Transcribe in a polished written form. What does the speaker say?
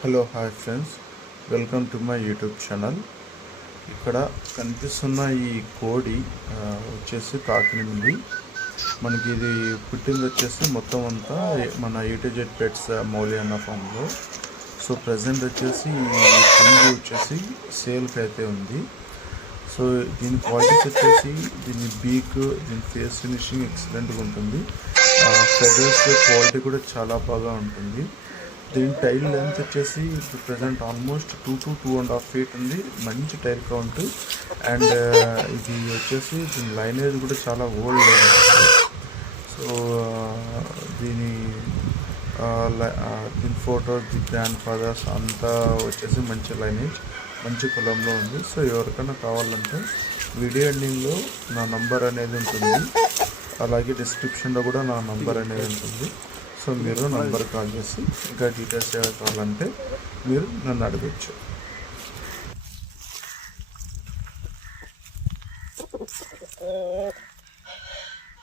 Hello hi friends, welcome to my YouTube channel. ఇక్కడ కనిపిస్తున్న ఈ కోడి వచ్చేసి కాకినిమిలి. మనకి ఇది పుట్టింది వచ్చేసి మొత్తం అంతా మన యూటీజెడ్ పెట్స్ మౌలి అన్న ఫామ్లో. సో ప్రజెంట్ వచ్చేసి ఈ పుంజు వచ్చేసి సేల్కి అయితే ఉంది. సో దీని క్వాలిటీస్ వచ్చేసి దీని బీక్, దీని ఫేస్ ఫినిషింగ్ ఎక్సలెంట్గా ఉంటుంది. ఫెదర్స్ క్వాలిటీ కూడా చాలా బాగా ఉంటుంది. దీని టైల్ లెంత్ వచ్చేసి ఇప్పుడు ప్రజెంట్ ఆల్మోస్ట్ 2 to 2.5 feet ఉంది. మంచి టైల్ కౌంట్. అండ్ ఇది వచ్చేసి దీని లైనేజ్ కూడా చాలా ఓల్డ్. సో దీని దీని ఫొటోస్, ది గ్రాండ్ ఫాదర్స్ అంతా వచ్చేసి మంచి లైనేజ్, మంచి కులంలో ఉంది. సో ఎవరికైనా కావాలంటే వీడియో ఎండింగ్లో నా నంబర్ అనేది ఉంటుంది, అలాగే డిస్క్రిప్షన్లో కూడా నా నంబర్ అనేది ఉంటుంది. సో మీరు నంబర్ కాల్ చేసి ఇంకా డీటెయిల్స్ ఏమైనా కావాలంటే మీరు నన్ను అడగచ్చు.